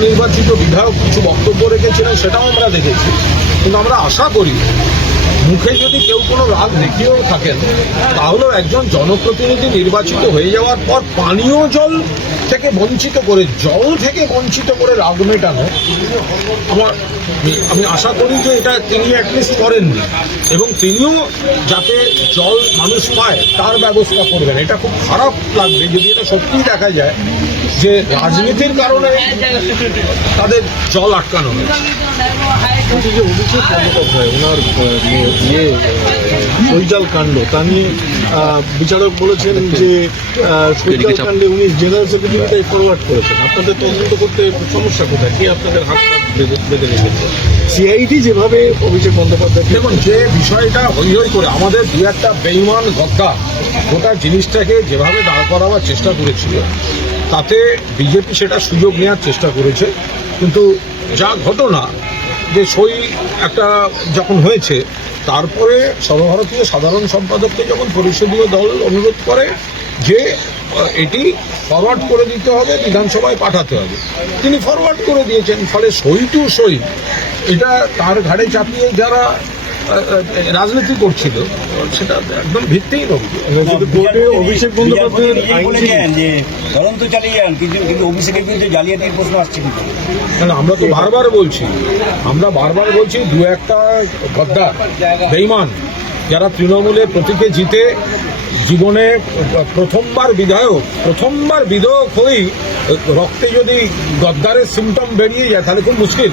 নবনির্বাচিত বিধায়ক কিছু বক্তব্য রেখেছিলেন, সেটাও আমরা দেখেছি। কিন্তু আমরা আশা করি মুখে যদি কেউ কোনো রাগ দেখিয়েও থাকেন, তাহলেও একজন জনপ্রতিনিধি নির্বাচিত হয়ে যাওয়ার পর পানীয় জল থেকে বঞ্চিত করে, জল থেকে বঞ্চিত করে রাগ মেটানো, আমি আশা করি যে এটা তিনি অ্যাটলিস্ট করেননি, এবং তিনিও যাতে জল মানুষ পায় তার ব্যবস্থা করবেন। এটা খুব খারাপ লাগবে যদি এটা সত্যিই দেখা যায় যে রাজনীতির কারণে তাদের জল আটকানো হয়েছে। অভিষেক বন্দ্যোপাধ্যায় ওনার শৈজাল কাণ্ড তা নিয়ে বিচারক বলেছেন যে শৈজাল কাণ্ডে উনি জেনারেল সেক্রেটারিটাই ফরওয়ার্ড করেছেন। আপনাদের তদন্ত করতে সমস্যা কোথায়? কি আপনাদের হাত বেঁধে রেখেছে? সিআইডি যেভাবে অভিষেক বন্দ্যোপাধ্যায়, দেখুন, যে বিষয়টা হই হই করে আমাদের দু একটা বেইমান গদ্দার গোটা জিনিসটাকে যেভাবে দাঁড় করাবার চেষ্টা করেছিল, তাতে বিজেপি সেটা সুযোগ নেওয়ার চেষ্টা করেছে। কিন্তু যা ঘটনা, যে সই একটা যখন হয়েছে, তারপরে সর্বভারতীয় সাধারণ সম্পাদককে যখন পরিষদীয় দল অনুরোধ করে যে এটি ফরওয়ার্ড করে দিতে হবে, বিধানসভায় পাঠাতে হবে, তিনি ফরওয়ার্ড করে দিয়েছেন। ফলে সই টু সই এটা তার ঘাড়ে চাপিয়ে যারা রাজনীতি করছিল, সেটা একদম ভিত্তিহীন অভিযোগ। অভিষেক বন্দ্যোপাধ্যায়ের যে তদন্ত চালিয়ে যান, কিন্তু অভিষেকের বিরুদ্ধে জালিয়াতির প্রশ্ন আসছে কিন্তু। আমরা তো বারবার বলছি দু একটা গদ্দার বেঈমান যারা তৃণমূলের প্রতীকে জিতে জীবনে প্রথমবার বিধায়ক হয়েই রক্তে যদি গদ্দারের সিমটম বেরিয়ে যায় তাহলে খুব মুশকিল।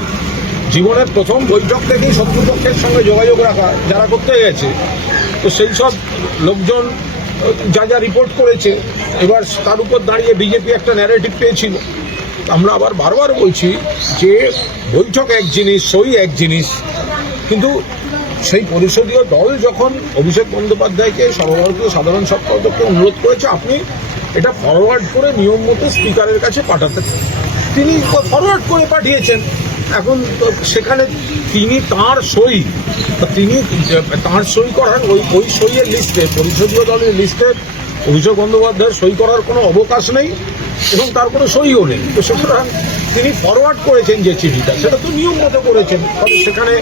জীবনের প্রথম বৈঠক থেকেই শত্রুপক্ষের সঙ্গে যোগাযোগ রাখা যারা করতে গেছে, তো সেই সব লোকজন যা রিপোর্ট করেছে, এবার তার উপর দাঁড়িয়ে বিজেপি একটা ন্যারেটিভ পেয়েছিল। আমরা আবার বারবার বলছি যে বৈঠক এক জিনিস, সই এক জিনিস, কিন্তু সেই পরিষদীয় দল যখন অভিষেক বন্দ্যোপাধ্যায়কে সর্বভারতীয় সাধারণ সম্পাদককে অনুরোধ করেছে আপনি এটা ফরওয়ার্ড করে নিয়ম মতো স্পিকারের কাছে পাঠাতে, তিনি ফরওয়ার্ড করে পাঠিয়েছেন। এখন সেখানে তিনি তাঁর সই করার ওই সইয়ের লিস্টে, পরিষদীয় দলের লিস্টে অভিষেক বন্দ্যোপাধ্যায়ের সই করার কোনো অবকাশ নেই এবং তার কোনো সইও নেই। তো সুতরাং তিনি ফরওয়ার্ড করেছেন যে চিঠিটা, সেটা তো নিয়ম মতো করেছেন। ফলে সেখানে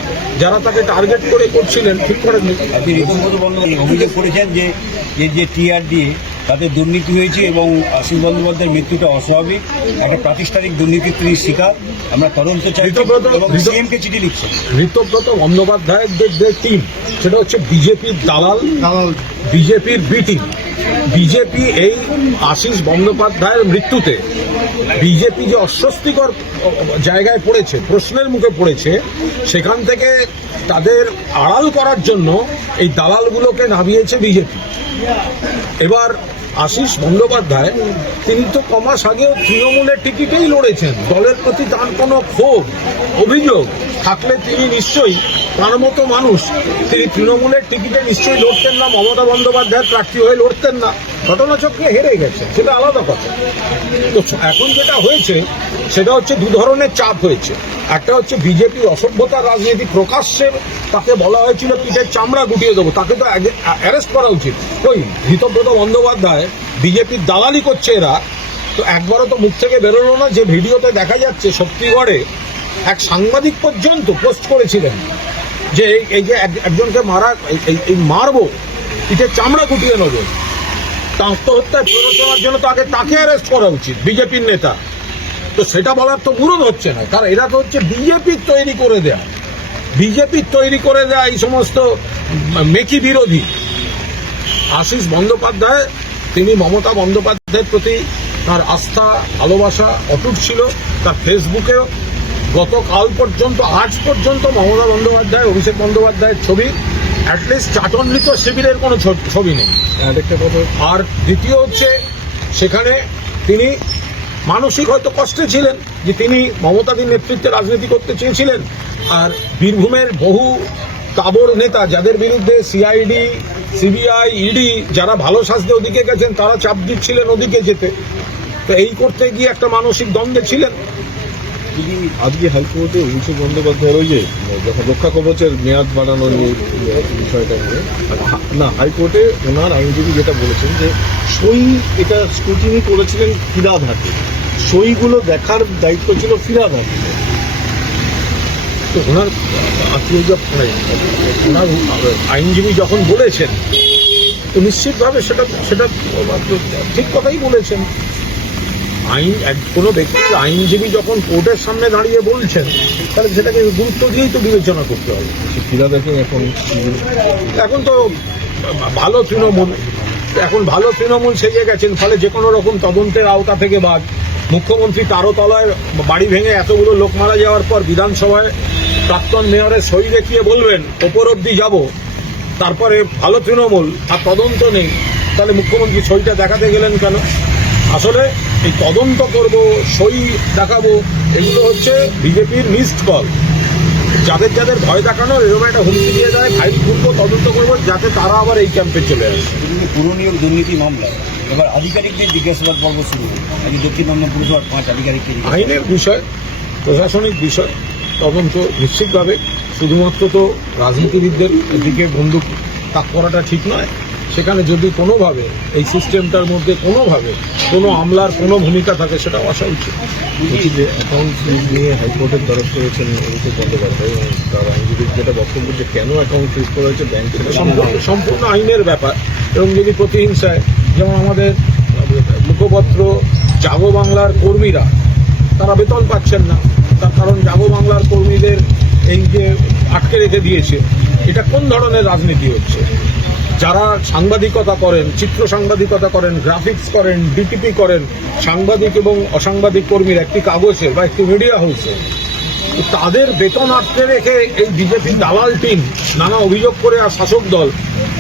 যারা তাকে টার্গেট করে করছিলেন ঠিক করেননি। আপনি ঋতব্রত বন্দ্যোপাধ্যায় অভিযোগ করেছেন যে টিআর দিয়ে তাদের দুর্নীতি হয়েছে এবং আশিস বন্দ্যোপাধ্যায়ের মৃত্যুটা অস্বাভাবিক, একটা প্রাতিষ্ঠানিক দুর্নীতির তিনি শিকার। আমরা তদন্ত চাই এবং সিএমকে চিঠি লিখছেন। ঋতব্রত বন্দ্যোপাধ্যায়ের যে টিম, সেটা হচ্ছে বিজেপির দালাল, বিজেপির বি টিম। বিজেপি এই আশিস বন্দ্যোপাধ্যায়ের মৃত্যুতে বিজেপি যে অস্বস্তিকর জায়গায় পড়েছে, প্রশ্নের মুখে পড়েছে, সেখান থেকে তাদের আড়াল করার জন্য এই দালালগুলোকে নামিয়েছে বিজেপি। এবার আশিস বন্দ্যোপাধ্যায় তিনি তো কমাস আগেও তৃণমূলের টিকিটেই লড়েছেন। দলের প্রতি তার কোনো ক্ষোভ অভিযোগ থাকলে তিনি নিশ্চয়ই, তার মতো মানুষ, তিনি তৃণমূলের টিকিটে নিশ্চয়ই লড়তেন না, মমতা বন্দ্যোপাধ্যায়ের প্রার্থী হয়ে লড়তেন না। ঘটনাচক্রে হেরে গেছে, সেটা আলাদা কথা। তো এখন যেটা হয়েছে সেটা হচ্ছে দু ধরনের চাপ হয়েছে। একটা হচ্ছে বিজেপির অসভ্যতার রাজনীতি, প্রকাশ্যে তাকে বলা হয়েছিল পিঠের চামড়া গুটিয়ে দেবো, তাকে তো অ্যারেস্ট করা উচিত। ওই ঋতব্রত বন্দ্যোপাধ্যায় বিজেপির দালালি করছে এরা, তো একবারও তো মুখ থেকে বেরোলো না যে ভিডিওতে দেখা যাচ্ছে শক্তিগড়ে এক সাংবাদিক পর্যন্ত পোস্ট করেছিলেন যে এই যে একজনকে মারবো, পিঠের চামড়া গুটিয়ে নেবো, আত্মহত্যায় প্ররোচনার জন্য তাকে অ্যারেস্ট করা উচিত বিজেপির নেতা। তো সেটা বলার তো মুরদ হচ্ছে না, কারণ এরা তো হচ্ছে বিজেপির তৈরি করে দেয়া এই সমস্ত মেকি বিরোধী। আশিস বন্দ্যোপাধ্যায়, তিনি মমতা বন্দ্যোপাধ্যায়ের প্রতি তার আস্থা ভালোবাসা অটুট ছিল। তার ফেসবুকেও গতকাল পর্যন্ত, আজ পর্যন্ত মমতা বন্দ্যোপাধ্যায়, অভিষেক বন্দ্যোপাধ্যায়ের ছবি, অ্যাটলিস্ট চাটনলিত শিবিরের কোনো ছবি নেই। আর দ্বিতীয় হচ্ছে, সেখানে তিনি মানসিক হয়তো কষ্টে ছিলেন যে তিনি মমতাদির নেতৃত্বে রাজনীতি করতে চেয়েছিলেন, আর বীরভূমের বহু তাবড় নেতা যাদের বিরুদ্ধে সিআইডি, সিবিআই, ইডি যারা ভালো সাজতে ওদিকে গেছেন, তারা চাপ দিচ্ছিলেন ওদিকে যেতে। তো এই করতে গিয়ে একটা মানসিক দ্বন্দ্বে ছিলেন। আজকে হাইকোর্টে অভিষেক বন্দ্যোপাধ্যায়ের ওই যে যখন রক্ষা কবচের মেয়াদ বাড়ানোর বিষয়টা নিয়ে, না, হাইকোর্টে ওনার আইনজীবী যেটা বলেছেন যে সই এটা স্ক্রুটিনি করেছিলেন ফিরাদ হাকিম, সইগুলো দেখার দায়িত্ব ছিল ফিরহাদ হাকিমের। তো ওনার আত্মীয় ওনার আইনজীবী যখন বলেছেন, তো নিশ্চিতভাবে সেটা সেটা ঠিক কথাই বলেছেন। কোনো ব্যক্তির আইনজীবী যখন কোর্টের সামনে দাঁড়িয়ে বলছেন, তাহলে সেটাকে গুরুত্ব দিয়েই তো বিবেচনা করতে হবে। ফিরহাদ হাকিম এখন তো ভালো তৃণমূল সেজে গেছেন, ফলে যে কোনো রকম তদন্তের আওতা থেকে বাদ। মুখ্যমন্ত্রী তারও তলায় বাড়ি ভেঙে এতগুলো লোক মারা যাওয়ার পর বিধানসভায় প্রাক্তন মেয়রের সই দেখিয়ে বলবেন ওপর অব্দি যাব, তারপরে ভালো তৃণমূল আর তদন্ত নেই, তাহলে মুখ্যমন্ত্রী সইটা দেখাতে গেলেন কেন? আসলে এই তদন্ত করব, সই দেখাবো, এগুলো হচ্ছে বিজেপির মিসড কল। যাদের যাদের ভয় দেখানোর এরকম একটা হুমকি দিয়ে দেয়, ফাইল খুলবো, তদন্ত করবো, যাতে তারা আবার এই ক্যাম্পে চলে আসে। কিন্তু পুরনিয়োগ দুর্নীতি মামলা এবার আধিকারিকদের জিজ্ঞাসাবাদ পর্ব শুরু হল। আজকে দক্ষিণ দমদম পুরসভার 5 আধিকারিককে আইনের বিষয়, প্রশাসনিক বিষয়, তদন্ত নিশ্চিতভাবে শুধুমাত্র তো রাজনীতিবিদদের দিকে বন্দুক তাক করাটা ঠিক নয়। সেখানে যদি কোনোভাবে এই সিস্টেমটার মধ্যে কোনোভাবে কোনো আমলার কোনো ভূমিকা থাকে, সেটা আসা উচিত। বলছি যে অ্যাকাউন্ট ফ্রিজ নিয়ে হাইকোর্টের দ্বারস্থ হয়েছেন অভিষেক বন্দ্যোপাধ্যায় এবং তার আইনজীবীর যেটা বক্তব্য যে কেন অ্যাকাউন্ট ফ্রিজ করা হয়েছে ব্যাংকের সম্পূর্ণ আইনের ব্যাপার। এবং যদি প্রতিহিংসায়, যেমন আমাদের মুখপত্র জাগো বাংলার কর্মীরা তারা বেতন পাচ্ছেন না, তার কারণ জাগো বাংলার কর্মীদের এই যে আটকে রেখে দিয়েছে, এটা কোন ধরনের রাজনীতি হচ্ছে? যারা সাংবাদিকতা করেন, চিত্র সাংবাদিকতা করেন, গ্রাফিক্স করেন, ডিটিপি করেন, সাংবাদিক এবং অসাংবাদিক কর্মীর একটি কাগজের বা একটি মিডিয়া হাউসে, তাদের বেতন আটকে রেখে এই বিজেপি দালাল টিম নানা অভিযোগ করে আর শাসক দল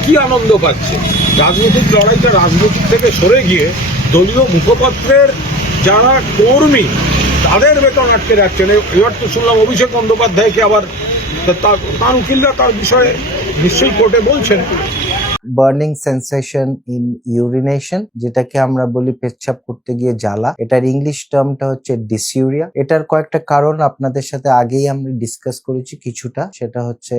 কি আনন্দ পাচ্ছে? রাজনৈতিক লড়াইটা রাজনীতি থেকে সরে গিয়ে দলীয় মুখপত্রের যারা কর্মী তাদের বেতন আটকে রাখছেন। এবার তো শুনলাম অভিষেক বন্দ্যোপাধ্যায়কে আবার তার উকিলরা তার বিষয়ে নিশ্চয়ই কোর্টে বলছেন। বার্নিং সেন্সেশন ইন ইউরিনেশন, যেটাকে আমরা বলি পেচ্ছাপ করতে গিয়ে জ্বালা, এটার ইংলিশ টার্মটা হচ্ছে ডিসইউরিয়া। এটার কয়েকটা কারণ আপনাদের সাথে আগেই আমরা ডিসকাস করেছি কিছুটা। সেটা হচ্ছে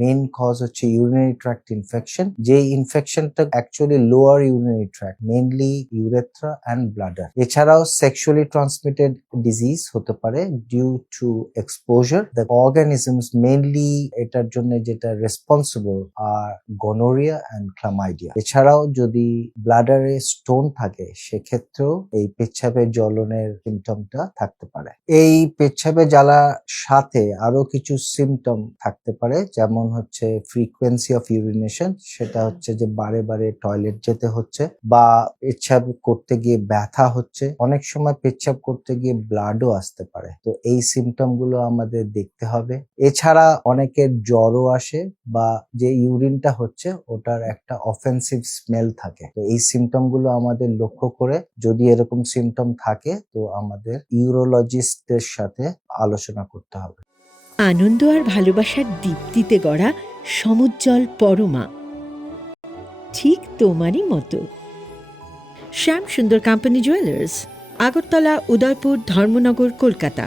মেইন কজ হচ্ছে ইউরিনারি ট্র্যাক্ট ইনফেকশন, যে ইনফেকশনটা actually lower urinary tract, mainly urethra and bladder. এছাড়াও সেক্সুয়ালি ট্রান্সমিটেড ডিজিজ হতে পারে due to exposure. The organisms mainly এটার জন্য যেটা রেসপন্সিবল আর গনোরিয়া অ্যান্ড ক্লামাইডিয়া। এছাড়াও যদি ব্লাডারে স্টোন থাকে, সেক্ষেত্রেও এই পেচ্ছাপের জ্বলনের সিমটমটা থাকতে পারে। এই পেচ্ছাপে জ্বালার সাথে আরো কিছু সিমটম থাকতে পারে, যেমন হচ্ছে ফ্রিকোয়েন্সি অফ ইউরিনেশন, সেটা হচ্ছে যে বারে বারে টয়লেট যেতে হচ্ছে বা পেচ্ছাপ করতে গিয়ে ব্যথা হচ্ছে, অনেক সময় পেচ্ছাপ করতে গিয়ে ব্লাডও আসতে পারে। তো এই সিমটম গুলো আমাদের দেখতে হবে। এছাড়া অনেকের জ্বরও আসে বা যে ইউরিনটা হচ্ছে ওটার একটা অফেন্সিভ স্মেল থাকে। তো এই সিমটম গুলো আমাদের লক্ষ্য করে যদি এরকম সিমটম থাকে, তো আমাদের ইউরোলজিস্টের সাথে আলোচনা করতে হবে। আনন্দ আর ভালোবাসার দীপ্তিতে গড়া সমুজ্জ্বল পরমা, ঠিক তোমারই মতো। শ্যাম সুন্দর কোম্পানি জুয়েলার্স, আগরতলা, উদয়পুর, ধর্মনগর, কলকাতা।